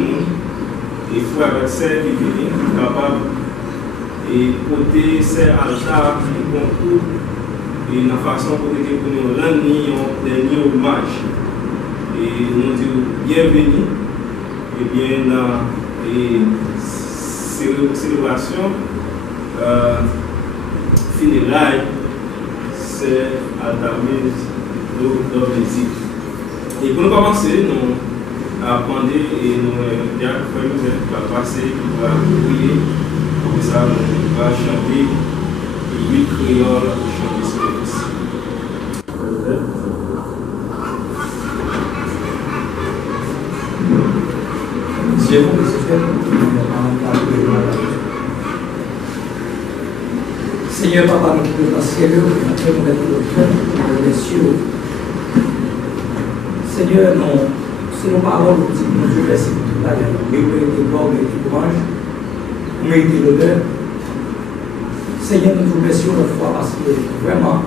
le monde, et frères et sœurs qui viennent capables et porter ces altars qui concourent et la façon pour nous rendre un dernier hommage. Et nous disons bienvenue et bien dans la célébration funérailles, c'est à Tamise d'Obézik. Et pour nous commencer, nous apprenons et nous va passer, nous va prier, comme ça nous va chanter 8 créoles, chanter sur le Christ. Seigneur Papa, nous pouvons passer le après nous mettre le cœur, les cieux. Seigneur, c'est nos paroles, nous disons, nous merci pour tout l'année. Nous méritons gloire, nous méritons courage, nous méritons l'honneur. Seigneur, nous vous remercions une fois parce que vraiment,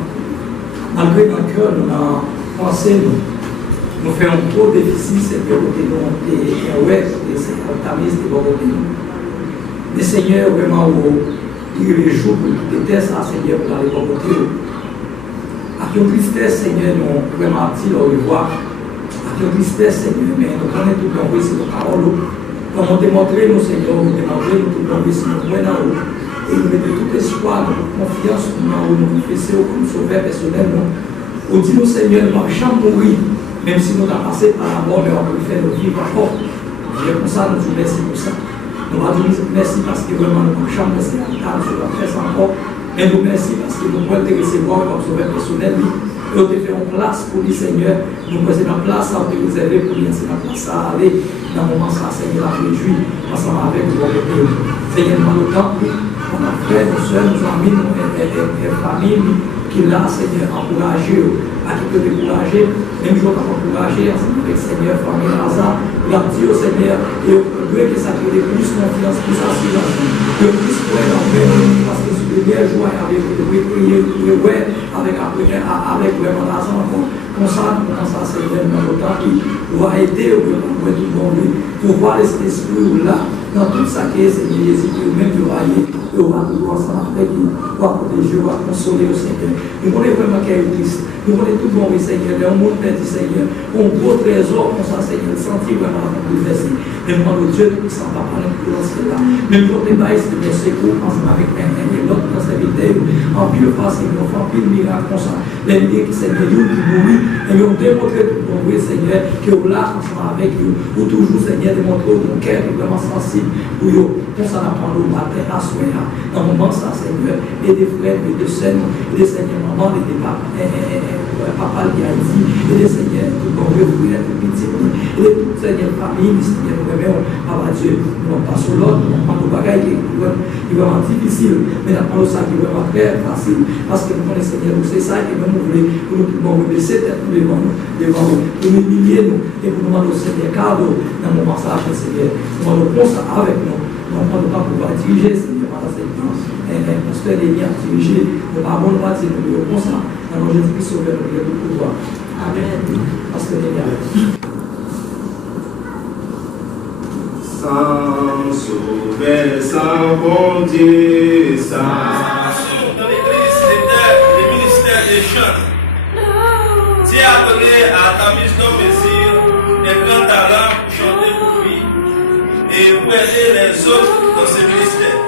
malgré notre cœur, nous avons pensé, nous faisons un gros déficit, c'est que côté nous, et ouais, c'est un tamis, c'est bon côté nous. Mais Seigneur, vraiment, il y a des jours pour tout était ça, Seigneur, pour aller bon côté. Avec une tristesse, Seigneur, nous vraiment petit le revoir. Avec une tristesse, Seigneur, mais nous connaissons tout l'envie sur nos paroles. Comme on démontrer, nous, Seigneur, nous démontrer tout l'envie sur nos points dans l'eau. Et nous mettons tout espoir, notre confiance, nous confessons comme sauveur personnel. Nous disons, Seigneur, nous n'avons mourir, même si nous avons passé par la mort, mais on peut faire nos vies encore. Et pour ça, nous vous remercions pour ça. Nous vous merci parce que vraiment nous n'avons rester à table sur la presse encore. Et nous merci parce que nous pouvons te recevoir comme sauveur personnel. Et nous te faisons place pour lui, Seigneur. Nous posons la place à te réserver pour lui, c'est la place à aller dans le moment ça, Seigneur, à réjouir ensemble avec vous. Seigneur, nous le temps. On a frères, nos soeurs, nos amis, nos familles qui là, Seigneur, encouragé, à qui peut décourager, même jour qu'on encouragé, ensemble avec Seigneur, famille Lazare, la Dieu, Seigneur, et Dieu qui s'accorde plus confiance, plus assurance, que plus pour être en paix, parce que ce dernier jour, avec prier, avec vraiment l'argent encore. Comme ça, nous commençons à servir dans le temps qui va aider au gouvernement tout bon lui, pour voir l'esprit là, dans tout ça qui est Seigneur Jésus, qui même de railler, et on va toujours ensemble avec lui, pour protéger, pour consoler le Seigneur. Nous connaissons vraiment qu'il est Christ, nous connaissons tout bon, Seigneur, dans le monde perdu, Seigneur, un gros trésor, comme ça, Seigneur, sentir vraiment la bouleversée. Mais moi, le Dieu, qui s'en va prendre pour cela. Même pour les bails, c'est bien secours, ensemble avec l'autre dans sa vie, en pile face, ils nous font pile miracle comme ça. Les liens qui Seigneur, qui mourir, et nous démontrer tout bon, Seigneur, que vous là, ensemble avec vous, ou toujours, Seigneur, démontrer mon cœur vraiment sensible, pour vous, pour ça, apprendre au matin, à soir, dans le moment, ça, Seigneur, et des frères, et des sœurs, et des seigneurs, maman, et des papas, papa qui a dit, et des seigneurs, tout bon, et tout petit, et de toute Seigneur, famille, Seigneur, papa Dieu, nous passons l'autre, nous prend nos bagages qui est vraiment difficile, mais nous prenons ça qui est vraiment très facile, parce que nous connaissons Seigneur, c'est ça que nous voulons, pour nous pouvons baisser tête devant nous, pour nous humilier nous, et pour nous demander au Seigneur cadeau, dans le moment ça, Seigneur, nous allons ça avec nous, nous ne pouvons pas pouvoir diriger, Seigneur, pendant cette temps, et construire des liens, diriger, nous ne pouvons pas dire, nous devons ça, dans le Jésus-Christ sauveur, nous devons pouvoir. Amen. Parce que les gars. Sans sauver, sans bon Dieu, sans. Dans l'église, les ministères des chants. Dieu a donné à Tamise d'Obézik des grands talents pour chanter pour lui et pour aider les autres dans ses ministères.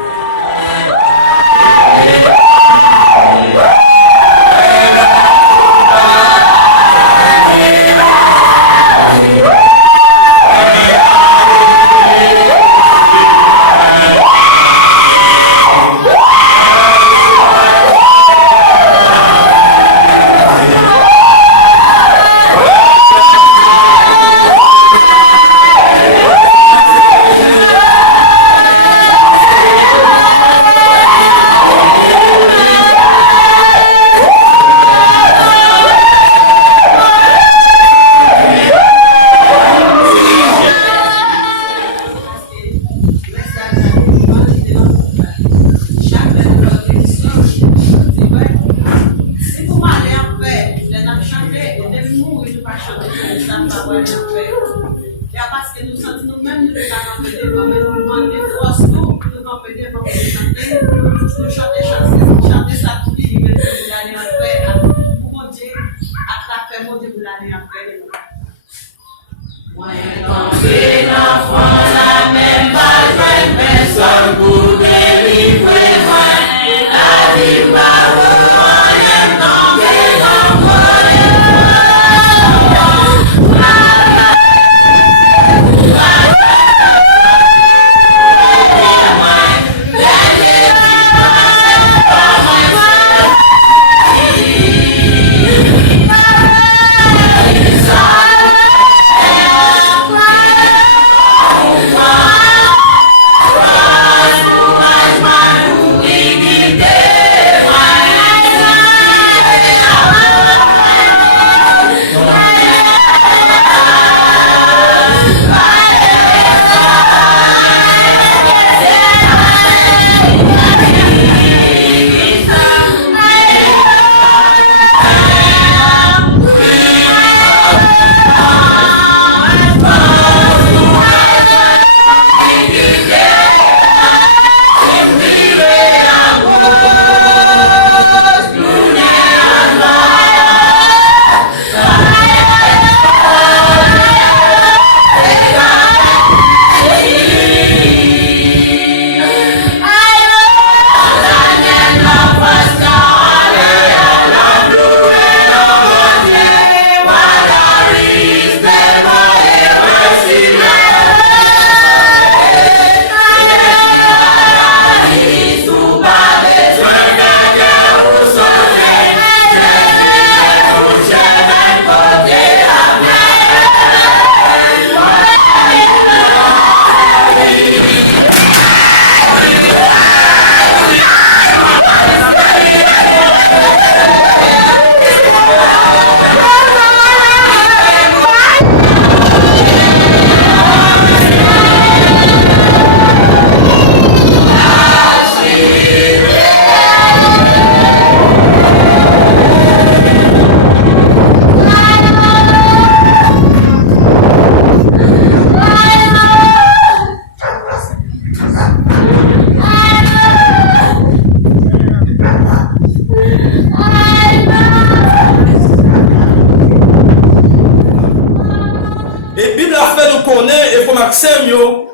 Maxime yo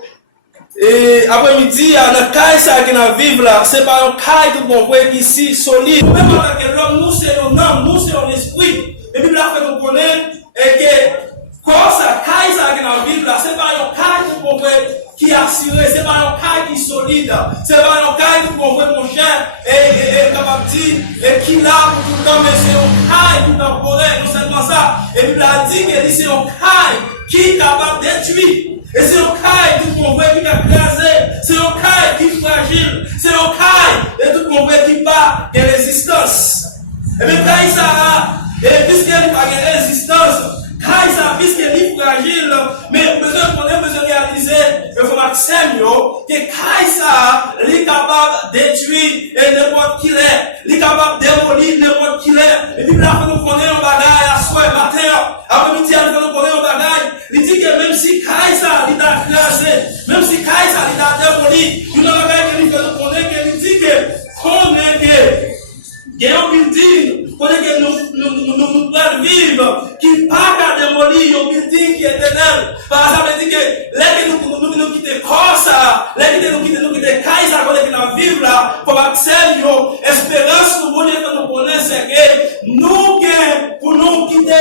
et après-midi à la caille ça qui na vivre là c'est pas un caille tout bon voir ici solide même avec l'homme nous c'est un âme nous c'est un esprit et Bible a fait nous connaître et que quoi ça caille ça qui na vivre là c'est pas un caille tout bon voir qui assuré c'est pas un caille qui solide c'est pas un caille tout bon voir mon cher et capable dire et qui là pour tout le temps mais c'est un caille tout temporaire non seulement ça et Bible a dit que c'est un caille qui est capable de détruire. Et c'est un caille tout qu'on voit qui a crasé, c'est un caille qui est fragile, c'est un caille et tout qu'on voit qui pas de résistance. Et bien caille ça, et puisqu'elle n'a pas de résistance, caille ça, puisqu'elle est fragile, mais besoin de réaliser, il faut Maxime que caille ça, il est capable de détruire et n'importe qui l'est, il est capable de démolir n'importe qui l'est. Et puis là, nous connaissons un bagage à soir matin, après-midi, nous connaissons un bagage. Il dit que même si Kaisa il a crasé, même si Kaisa il a démoli, il n'a pas dit que nous connaissons, il dit que qu'on est que il y a un building, qu'on est que nous pouvons vivre, qui pas qu'à démolir un building qui est éternel. Par exemple, il dit que les que nous quittons Corsa, les que nous quittons Kaisa, qu'on est que nous vivons là, pour accéder à espérance, nous voulons que nous connaissons que nous, pour nous quitter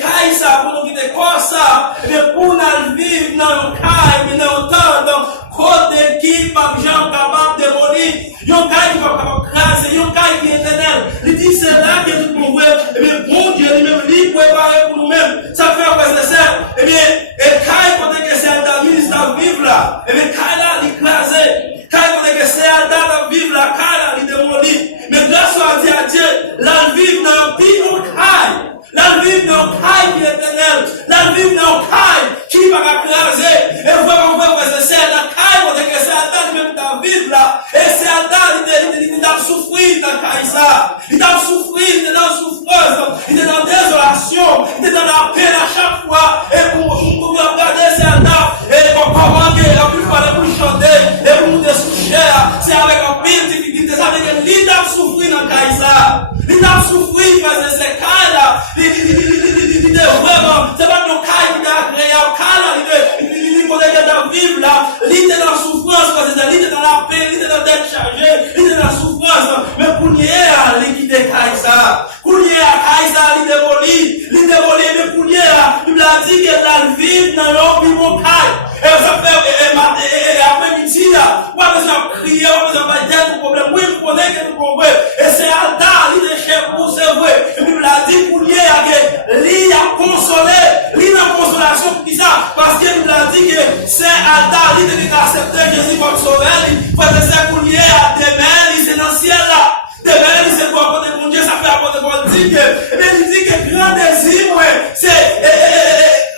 Kaisa, pour nous quitter Corsa, et pour nous vivre dans le cas, mais dans le temps, côté qui pas gens capable de démolir, yon cas qui pas capable de craser, yon cas qui est éternel. Il dit c'est là que nous pouvons, et bien bon Dieu lui-même lui préparer pour nous-mêmes. Ça fait quoi c'est ça? Et bien, et quand côté que c'est à mise dans vivre là, et bien quand là il crasé, quand côté que c'est à dans vivre là, quand là il démolit. Mais grâce à Dieu, la vivre dans le pays au caille. La vivre dans le caille qui est éternel. La vivre dans le caille qui va craser. Et vraiment, c'est la caille, côté que c'est à dans même dans vivre là. Et c'est à dans il a souffert dans le caille ça. Il a souffert, il est dans la souffrance, il est dans la désolation, il est dans la peine à chaque fois. Et pour regarder, c'est à dans et pour comment là, il était dans la souffrance, il était dans la paix, il était dans la tête chargée, il était dans la souffrance. Mais pour nier, il quitte Kaïsa. Pour nier à Kaïsa, il démolit, mais pour nier, il a dit qu'il a vivre dans l'homme, il va caille. Et ça fait, après midi, on va besoin de prier, on va besoin de dire tout problème. Oui, vous connaissez que tout problème. Et c'est Alda, il est chef pour c'est vrai. Et puis il a dit pour nier, il a consolé, il a consolation pour qui ça? Parce qu'il a dit que c'est Alda, il devait accepter Jésus comme sauveur. Il faut que c'est pour nier à demain, il c'est dans le ciel là. Demain, il c'est pour apporter mon Dieu, ça fait apporter mon Dieu. Et bien, il dit que grand désir, c'est,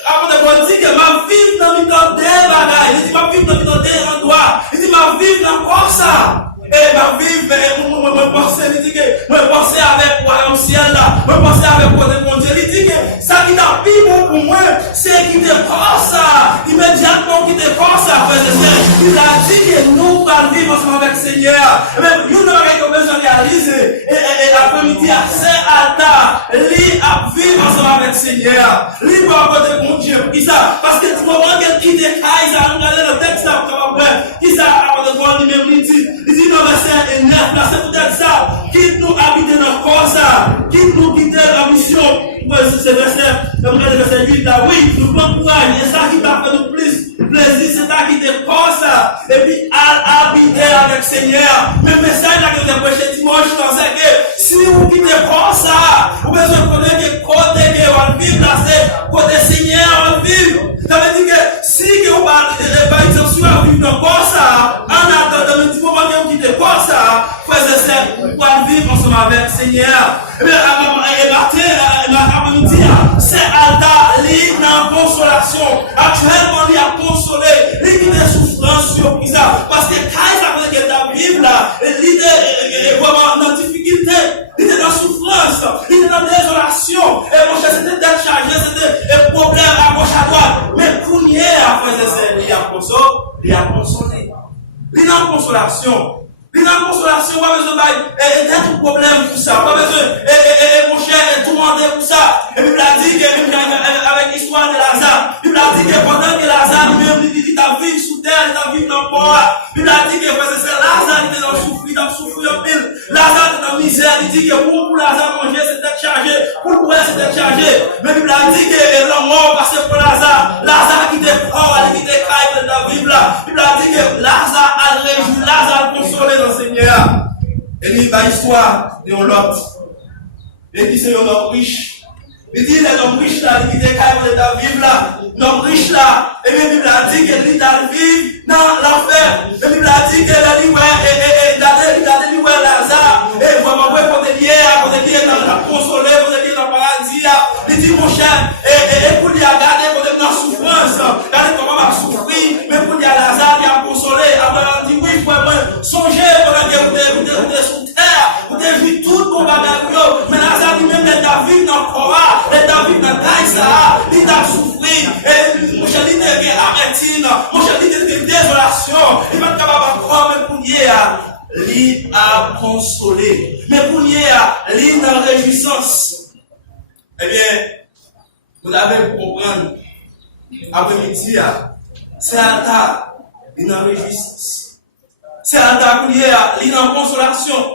apporter mon Dieu, que ma vie dans le temps des bagailles. Il dit ma vie dans le temps des endroits. Il dit ma vie dans quoi ça? Et ma vie, me penser, il dit que, me penser avec quoi au ciel là, me penser avec quoi de mon Dieu. Il dit que ça qui t'a pris pour moi, c'est qui te passe ça. Immédiatement qui te passe ça, frère et sœur. Il a dit que nous allons vivre ensemble avec le Seigneur. Mais nous n'avons pas besoin de réaliser. Et l'après-midi, c'est Alta. Lui à vivre ensemble avec le Seigneur. Lui va apporter mon Dieu. Qui ça? Parce que tu moment qu'il quitte Kaïsa, nous allons le texte là, qui ça apporte mon Dieu, il dit dans verset 9, là, c'est peut-être ça. Quitte nous habiter dans le corps, ça. Quitte nous quitter la mission. C'est verset 8 là. Oui, nous prenons courage. Et ça qui t'a fait le plus plaisir, c'est ça qui te corps, ça. Et puis, habiter avec le Seigneur. Mais le message là que vous avez prêché dimanche, c'est que si vous quittez le corps, ça, vous avez besoin de connaître que côté que vous allez vivre là, c'est côté Seigneur, on vivre. Ça veut dire que si vous parlez, par exemple, si vous vivez dans le corps, ça, en attendant le petit moment que vous quittez le corps, ça, frères et sœurs, vous pouvez vivre ensemble avec le Seigneur. C'est Alda, lui dans la consolation. Actuellement, il a consolé, lui qui est souffrance sur ça. Parce que quand il a vivre là, il est vraiment dans la difficulté, il est dans la souffrance, il est dans la désolation. Et mon cher, c'était d'être chargé, c'était un problème à gauche à droite. Mais pour nier, il a consolé. Il est dans la consolation. Il y a une consolation, pas besoin d'être problème pour ça, pas besoin, mon cher, tout le monde pour ça. Et puis, il a dit que, avec l'histoire de Lazare, il a dit que pendant que Lazare, il t'a vécu sous terre, il t'a vécu dans le corps, il a dit que, c'est Lazare, il était dans le souffrir, il a souffert en pile. Lazare était dans la misère, il dit que pour Lazare manger, c'était chargé, pour le boire, c'était chargé. Mais il a dit que la mort passait pour Lazare, Lazare qui était fort, il était caille dans la Bible là. Il a dit que Lazare a réjoui, Lazare a consolé dans Seigneur. Et il y a l'histoire de l'autre. Et qui c'est l'homme riche. Il dit l'homme riche là, il dit qu'il a vivre là. L'homme riche là. Et puis il a dit qu'il a vivre dans l'enfer. Et puis il a dit qu'il a dit ouais, Lazare. Et vraiment, quand il est dans la consoler, quand il est dans le paradis. Il dit mon cher, et pour lui regarder quand il est dans la souffrance. Regardez comment il a souffert. Mais pour lui Lazare, il a consolé. Alors il dit oui, vraiment, songez pendant que vous êtes sous terre. Vous avez vu tout mon bagage. Mais Lazare lui-même, il est David dans le corps. Il est David dans Kaïsa. Il a souffert. Et mon cher, il était amertine. Mon cher, il était désolation. Il va être capable de croire, mais pour lui, il a consolé. Mais pour lui, il a réjouissance. Eh bien, vous avez comprendre. Après-midi, c'est Alta, il a réjouissance. C'est Alta pour lui, il a consolation.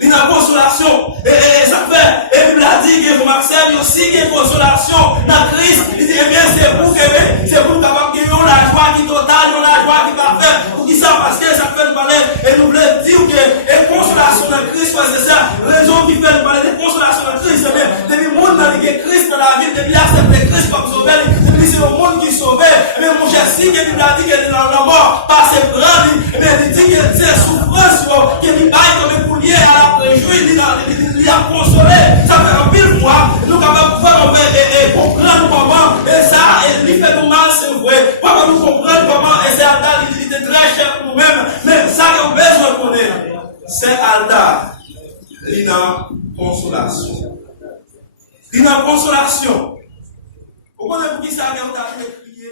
Il a consolation. Et ça fait, et il a dit que vous m'acceptez aussi qu'il y a consolation dans Christ. Il dit, eh bien, c'est pour capable de gagner la joie qui totale, la joie qui parfaite. Pour qui ça, parce que ça fait parler, et nous voulons dire que, et consolation dans Christ, c'est ça, raison qui fait parler de consolation dans Christ, c'est bien, depuis le monde dans lequel Christ dans la vie, depuis l'accepter Christ comme sauveur, depuis c'est le monde qui sauve. Mais mon cher, si que il a dit qu'il est dans la mort, par ses bras, mais il dit que c'est souffrance, qu'il baille comme pour lier à la réjouir, il a consolé. Ça fait un pile fois, nous capables de pouvoir comprendre comment, et ça, il fait nous mal, c'est vrai. Pas nous comprendre comment, et c'est Alda, il était très cher pour nous-mêmes, mais ça, il a besoin de connaître. C'est Alda, il a consolation. Il a consolation. Vous connaissez pour qui ça, il a prié?